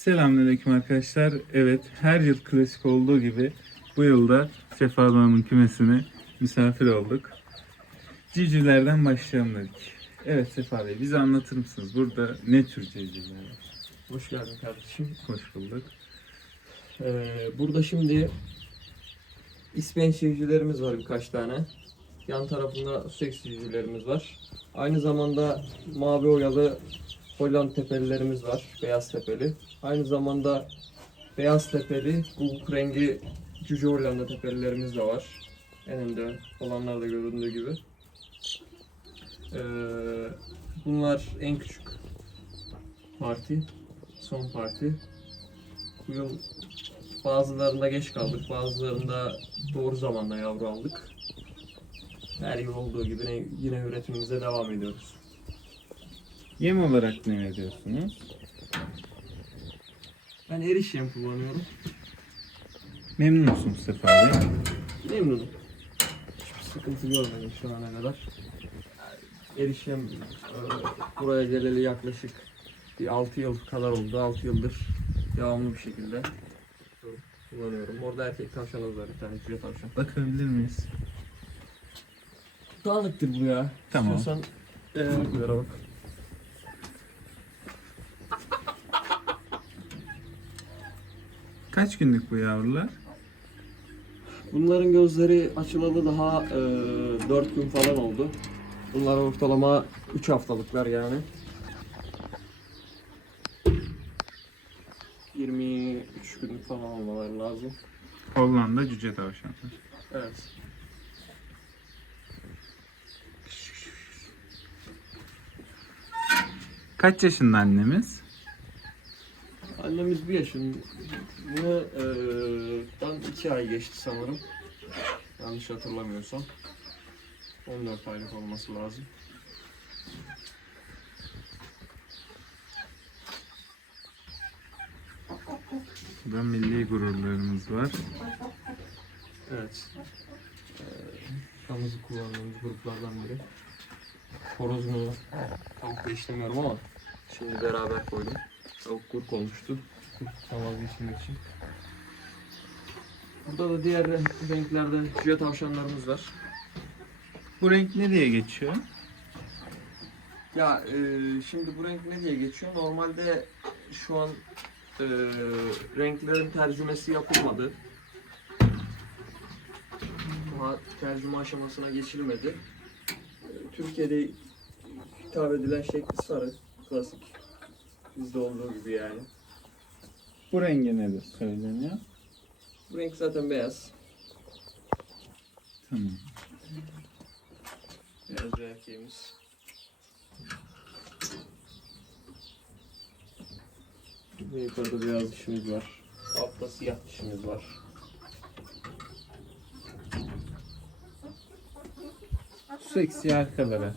Selamünaleyküm arkadaşlar. Evet, her yıl klasik olduğu gibi bu yılda Sefa Hanım'ın kümesine misafir olduk. Civcivlerden başlayalım dedik. Evet Sefa Bey, bize anlatır mısınız? Burada ne tür civcivler var? Hoş geldin kardeşim. Hoş bulduk. Ee, burada şimdi İspen sivcilerimiz var birkaç tane. Yan tarafında Sussex sivcilerimiz var. Aynı zamanda mavi oyalı Holland tepelilerimiz var. Beyaz tepeli. Aynı zamanda beyaz tepeli guguk rengi cüce Hollanda tepelilerimiz de var. En önde olanlar da göründüğü gibi. Ee, bunlar en küçük parti. Son parti. Bu yıl bazılarında geç kaldık, bazılarında doğru zamanda yavru aldık. Her yıl olduğu gibi yine üretimimize devam ediyoruz. Yem olarak ne veriyorsunuz? Ben eriş yem kullanıyorum. Memnun musunuz Sefa Bey? Memnunum. Hiçbir sıkıntı görmedim şu ana kadar. Eriş yem e, buraya geleli yaklaşık bir 6 yıl kadar oldu. 6 yıldır devamlı bir şekilde kullanıyorum. Orada erkek tavşanımız var bir tane cüce tavşan. Bakabilir miyiz? Dağınıktır bu ya. Tamam. İstiyorsan e, bak. Kaç günlük bu yavrular? Bunların gözleri açılalı daha e, 4 gün falan oldu. Bunlar ortalama 3 haftalıklar yani. 23 günlük falan olmaları lazım. Hollanda cüce tavşanlar. Evet. Kaç yaşında annemiz? Annemiz bir yaşını e, dan 2 ay geçti sanırım. Yanlış hatırlamıyorsam. 14 aylık olması lazım. Burada milli gururlarımız var. Evet. Ee, Damızı kullandığımız gruplardan biri. Horozunu tavuk beslemiyorum ama şimdi beraber koydum. Tavuk kurk olmuştu. Kurktan vazgeçmek için. Burada da diğer renk- renklerde cüce tavşanlarımız var. Bu renk ne diye geçiyor? Ya e, şimdi bu renk ne diye geçiyor? Normalde şu an e, renklerin tercümesi yapılmadı. Daha tercüme aşamasına geçilmedi. Türkiye'de hitap edilen şekli sarı, klasik. Bizde olduğu gibi yani. Bu rengi nedir söyleniyor? Bu renk zaten beyaz. Tamam. Beyaz bir erkeğimiz. Ve yukarıda beyaz dişimiz var. Altta siyah dişimiz var. Seksi arkalara.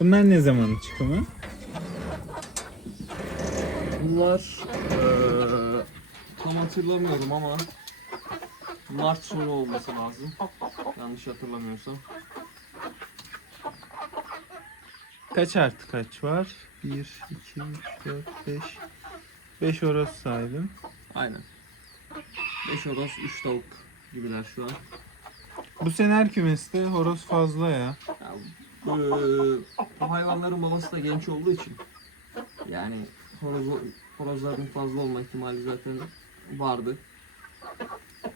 Bunlar ne zaman çıkımı? Bunlar eee tam hatırlamıyorum ama Mart sonu olması lazım. Yanlış hatırlamıyorsam. Kaç artı kaç var? 1, 2, 3, 4, 5. 5 horoz saydım. Aynen. 5 horoz, 3 tavuk gibiler şu an. Bu sene her kümeste horoz fazla ya. Ya, eee, bu hayvanların babası da genç olduğu için yani horoz, horozların fazla olma ihtimali zaten vardı.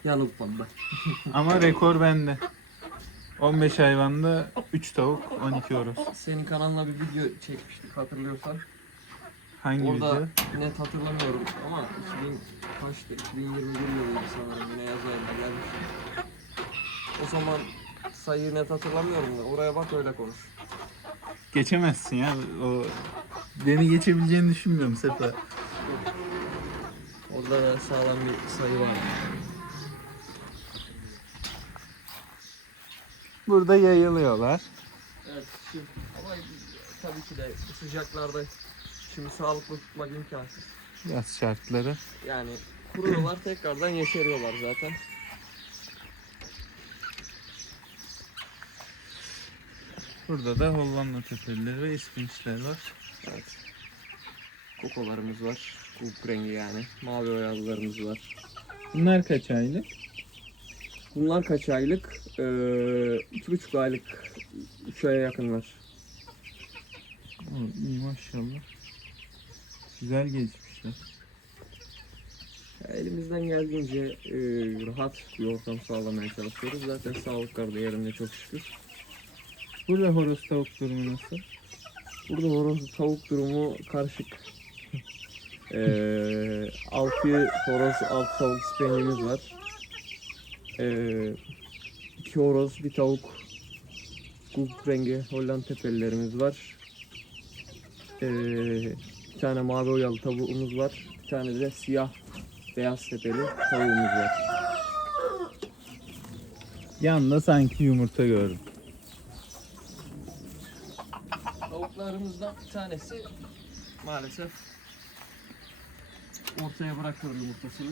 Yanıltmadı. Ama rekor bende. 15 hayvanda 3 tavuk, 12 horoz. Senin kanalına bir video çekmiştik hatırlıyorsan. Hangi Orada video? net hatırlamıyorum ama 2000 kaçtı? 2021 yılıydı sanırım yine yaz ayında gelmişti. O zaman sayıyı net hatırlamıyorum da oraya bak öyle konuş. Geçemezsin ya. O beni geçebileceğini düşünmüyorum Sefa. Orada da sağlam bir sayı var. Burada yayılıyorlar. Evet şimdi ama tabii ki de bu sıcaklarda şimdi sağlıklı tutmak imkansız. Yaz şartları. Yani kuruyorlar tekrardan yeşeriyorlar zaten. Burada da Hollanda tepelileri ve ispinçler var. Evet. Kokolarımız var. Kulp rengi yani. Mavi oyalılarımız var. Bunlar kaç aylık? Bunlar kaç aylık? Ee, iki buçuk aylık. Üç aya yakınlar. İyi maşallah. Güzel geçmişler. Ya Elimizden geldiğince e, rahat bir ortam sağlamaya çalışıyoruz. Zaten sağlıklar da yerinde çok şükür. Burada horoz tavuk durumu nasıl? Burada horoz tavuk durumu karışık. Ee, altı horoz, altı tavuk ispenyimiz var. Ee, iki horoz, bir tavuk, kulp rengi Hollanda tepelilerimiz var. Ee, bir tane mavi oyalı tavuğumuz var. Bir tane de siyah beyaz tepeli tavuğumuz var. Yanında sanki yumurta gördüm. Tavuklarımızdan bir tanesi maalesef ortaya bırakıyor yumurtasını.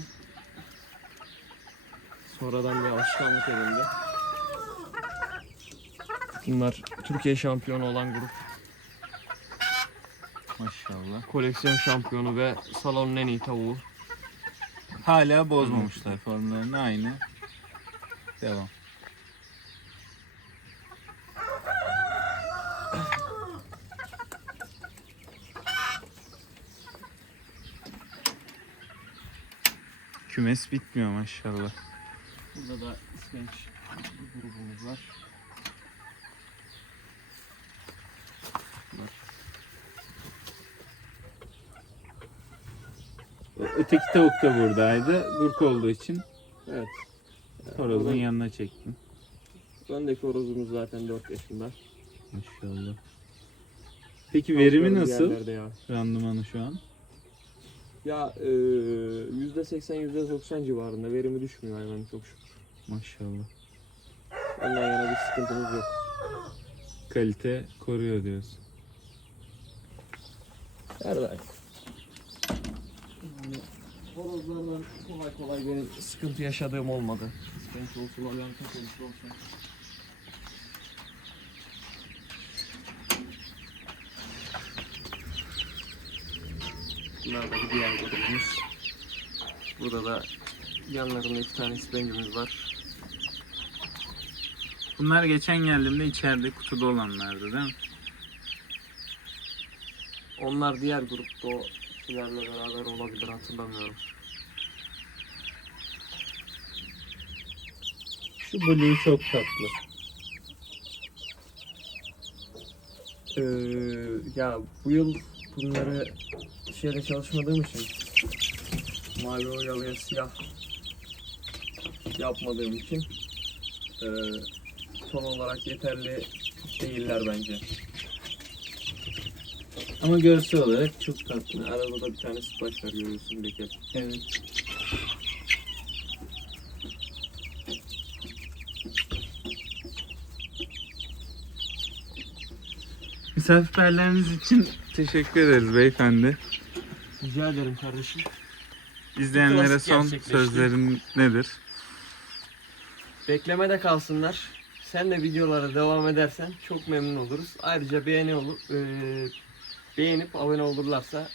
Sonradan bir alışkanlık edindi. Bunlar Türkiye şampiyonu olan grup. Maşallah. Koleksiyon şampiyonu ve salonun en iyi tavuğu. Hala bozmamışlar formlarını aynı. Devam. Kümes bitmiyor maşallah. Burada da ispenç grubumuz var. Öteki tavuk da buradaydı. Gurk olduğu için Evet. horozun Horozun yanına çektim. Öndeki horozumuz zaten 4 yaşında. Maşallah. Peki verimi nasıl? yerlerde ya. Randımanı şu an? Ya e, %80 %90 civarında verimi düşmüyor hayvanın çok şükür. Maşallah. Ondan yana bir sıkıntımız yok. Kalite koruyor diyorsun. Daim. Yani horozlardan kolay kolay benim sıkıntı yaşadığım olmadı. İspenç olsun, alyantak olsun. Bunlar da bir diğer grubumuz. Burada da yanlarında iki tane ispencimiz var. Bunlar geçen geldiğimde içeride kutuda olanlardı değil mi? Onlar diğer grupta o kişilerle beraber olabilir hatırlamıyorum. Şu blue çok tatlı. Ee, ya bu yıl bunları şeyde çalışmadığım için mavi oyalıya siyah yapmadığım için ee, ton olarak yeterli değiller bence. Ama görsel olarak çok tatlı. Arada da bir tane splash var görüyorsun leke. Evet. Misafirperleriniz için teşekkür ederiz beyefendi. Rica ederim kardeşim. İzleyenlere Klasik son gerçekleşti. sözlerin nedir? Beklemede kalsınlar. Sen de videolara devam edersen çok memnun oluruz. Ayrıca beğeni olur, ee, beğenip abone olurlarsa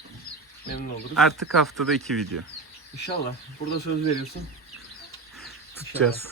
memnun oluruz. Artık haftada iki video İnşallah. Burada söz veriyorsun. tutacağız.